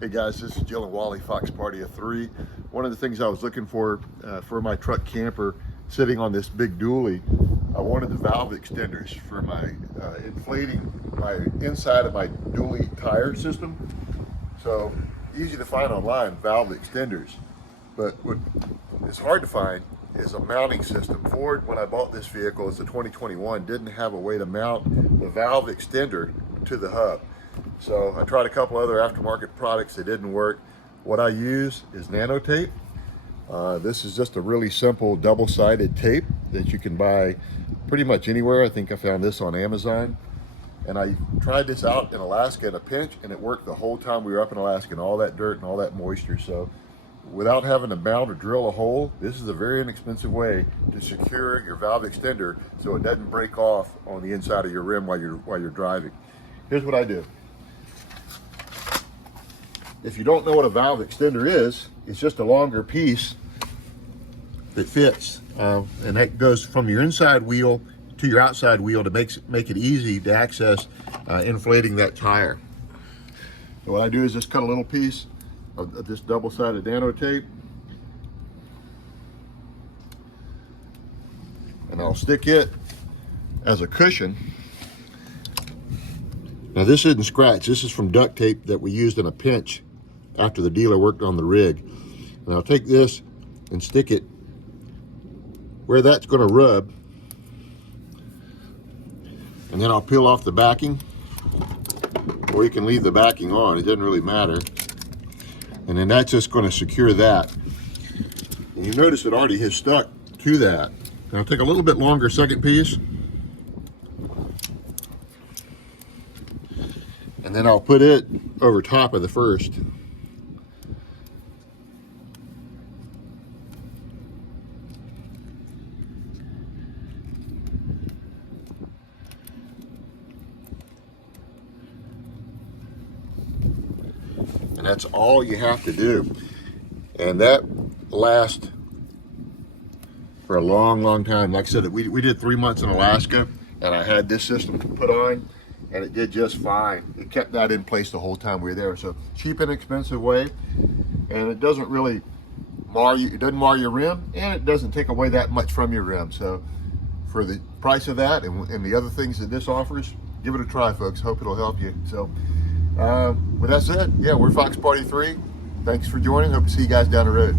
Hey guys, this is Jill and Wally, Fox Party of 3. One of the things I was looking for my truck camper sitting on this big dually, I wanted the valve extenders for my inflating my inside of my dually tire system. So easy to find online, valve extenders. But what is hard to find is a mounting system. Ford, when I bought this vehicle, it's a 2021, didn't have a way to mount the valve extender to the hub. So I tried a couple other aftermarket products, they didn't work. What I use is Nano Tape. This is just a really simple double-sided tape that you can buy pretty much anywhere. I think I found this on Amazon. And I tried this out in Alaska in a pinch, and it worked the whole time we were up in Alaska, and all that dirt and all that moisture. So without having to mount or drill a hole, this is a very inexpensive way to secure your valve extender so it doesn't break off on the inside of your rim while you're driving. Here's what I do. If you don't know what a valve extender is, it's just a longer piece that fits, and that goes from your inside wheel to your outside wheel to make it easy to access inflating that tire. So what I do is just cut a little piece of this double-sided Nano Tape, and I'll stick it as a cushion. Now this isn't scratch, this is from duct tape that we used in a pinch after the dealer worked on the rig. And I'll take this and stick it where that's going to rub, and then I'll peel off the backing, or you can leave the backing on, it doesn't really matter. And then that's just going to secure that. And you notice it already has stuck to that. Now I'll take a little bit longer second piece, and then I'll put it over top of the first. And that's all you have to do. And that lasts for a long, long time. Like I said, we did 3 months in Alaska, and I had this system put on, and it did just fine. It kept that in place the whole time we were there. So cheap and expensive way, and it doesn't really mar you. It doesn't mar your rim, and it doesn't take away that much from your rim. So for the price of that and the other things that this offers, give it a try, folks. Hope it'll help you. So with that said, yeah, we're Fox Party 3. Thanks for joining. Hope to see you guys down the road.